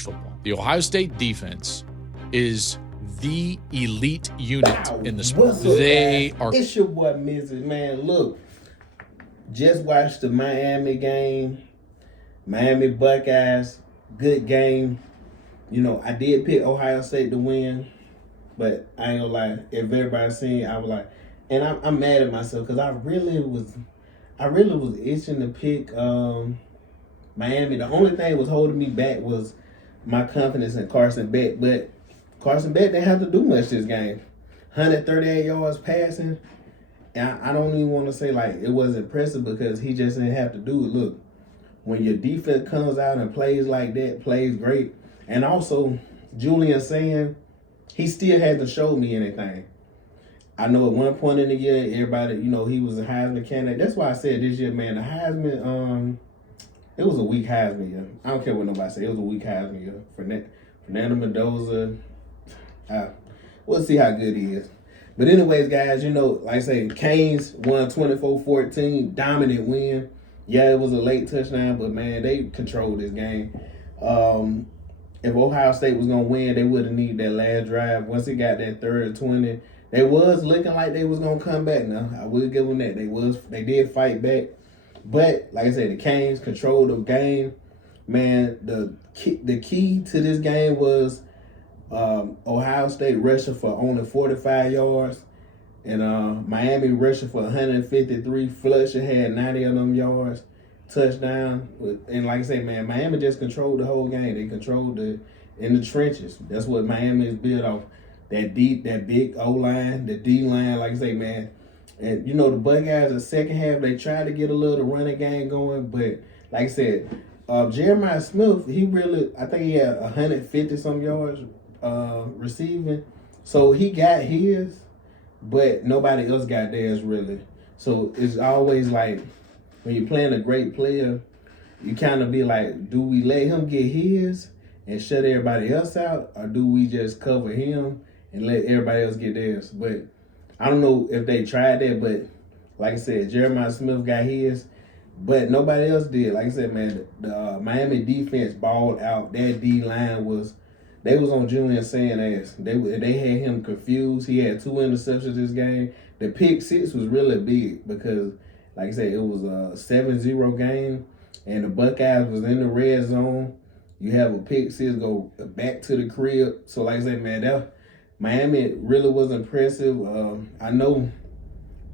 football. The Ohio State defense is the elite unit in the sport. They are. It's your boy Mizzy, man. Look, just watched the Miami game. Miami Buckeyes, good game. You know, I did pick Ohio State to win, but I ain't gonna lie. If everybody seen, I was like, and I'm mad at myself because I really was itching to pick Miami. The only thing was holding me back was my confidence in Carson Beck, but Carson Beck didn't have to do much this game. 138 yards passing. And I don't even want to say like it was impressive because he just didn't have to do it. Look, when your defense comes out and plays like that, plays great. And also, Julian saying he still hasn't showed me anything. I know at one point in the year, everybody, you know, he was a Heisman candidate. That's why I said this year, man, the Heisman, it was a weak Heisman year. I don't care what nobody say. It was a weak Heisman year. Fernando Mendoza, we'll see how good he is. But anyways, guys, you know, like I say, Canes won 24-14, dominant win. Yeah, it was a late touchdown, but, man, they controlled this game. If Ohio State was going to win, they would have needed that last drive. Once it got that 3rd and 20, they was looking like they was going to come back now. I will give them that. They did fight back. But, like I said, the Canes controlled the game. Man, the key to this game was Ohio State rushing for only 45 yards. And Miami rushing for 153. Fletcher had 90 of them yards. Touchdown. And like I say, man, Miami just controlled the whole game. They controlled in the trenches. That's what Miami is built off. That big O-line, the D-line, like I say, man. And, you know, the Buckeyes, the second half, they tried to get a little running game going. But, like I said, Jeremiah Smith, I think he had 150-some yards receiving. So he got his, but nobody else got theirs, really. So it's always like, when you're playing a great player, you kind of be like, do we let him get his and shut everybody else out? Or do we just cover him and let everybody else get theirs? But I don't know if they tried that, but like I said, Jeremiah Smith got his, but nobody else did. Like I said, man, the Miami defense balled out. That D-line they was on Julian saying ass. They had him confused. He had 2 interceptions this game. The pick 6 was really big because, like I said, it was a 7-0 game, and the Buckeyes was in the red zone. You have a pick 6 go back to the crib. So, like I said, man, Miami really was impressive. I know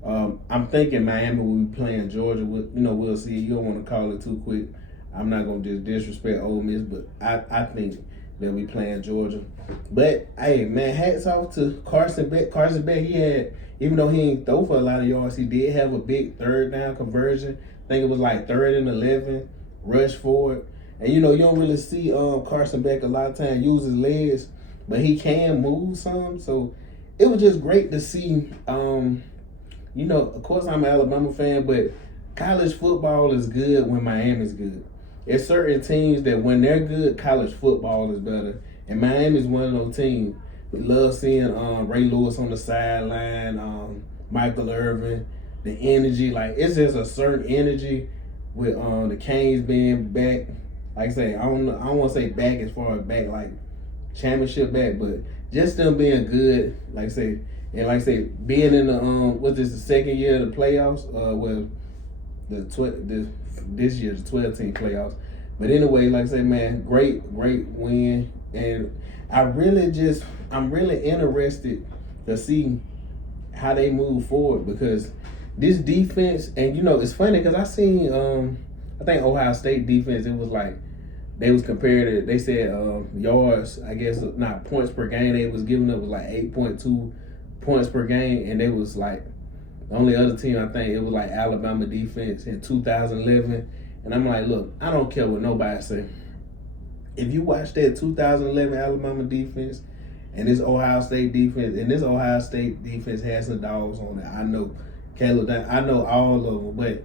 I'm thinking Miami will be playing Georgia. We'll see. You don't want to call it too quick. I'm not going to just disrespect Ole Miss, but I think they'll be playing Georgia. But, hey, man, hats off to Carson Beck. Carson Beck, he had, even though he ain't throw for a lot of yards, he did have a big 3rd down conversion. I think it was like 3rd and 11, rush for it. And, you know, you don't really see Carson Beck a lot of times use his legs, but he can move some. So it was just great to see. You know, of course, I'm an Alabama fan, but college football is good when Miami's good. There's certain teams that when they're good, college football is better. And Miami's one of those teams. We love seeing Ray Lewis on the sideline, Michael Irvin, the energy. Like, it's just a certain energy with the Canes being back. Like I say, I don't want to say back as far as back, like championship back, but just them being good, like I say, and like I say, being in the the second year of the playoffs, this year's 12-team playoffs. But anyway, like I say, man, great win, and I'm really interested to see how they move forward because this defense, and you know, it's funny because I seen I think Ohio State defense, it was like they was compared to, they said yards, I guess, not points per game, they was giving up was like 8.2 points per game, and they was like, the only other team, I think, it was like Alabama defense in 2011. And I'm like, look, I don't care what nobody say. If you watch that 2011 Alabama defense and this Ohio State defense, and this Ohio State defense has some dogs on it. I know Caleb, I know all of them, but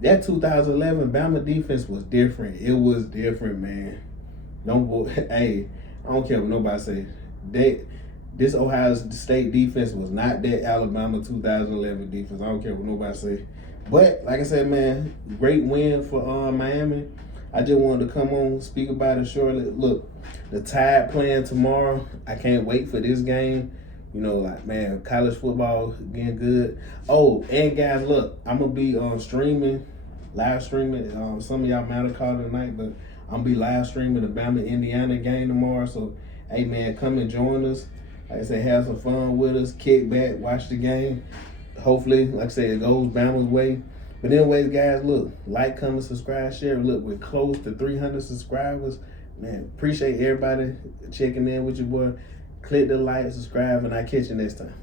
that 2011 Bama defense was different. It was different, man. Hey, I don't care what nobody say. This Ohio State defense was not that Alabama 2011 defense. I don't care what nobody say. But, like I said, man, great win for Miami. I just wanted to come on, speak about it shortly. Look, the Tide playing tomorrow. I can't wait for this game. You know, like, man, college football getting good. Oh, and guys, look, I'm going to be streaming, live streaming. Some of y'all might have called tonight, but I'm going to be live streaming the Bama-Indiana game tomorrow. So, hey, man, come and join us. Like I said, have some fun with us, kick back, watch the game. Hopefully, like I said, it goes Bama's way. But anyways, guys, look, like, comment, subscribe, share. Look, we're close to 300 subscribers. Man, appreciate everybody checking in with your boy. Click the like, subscribe, and I'll catch you next time.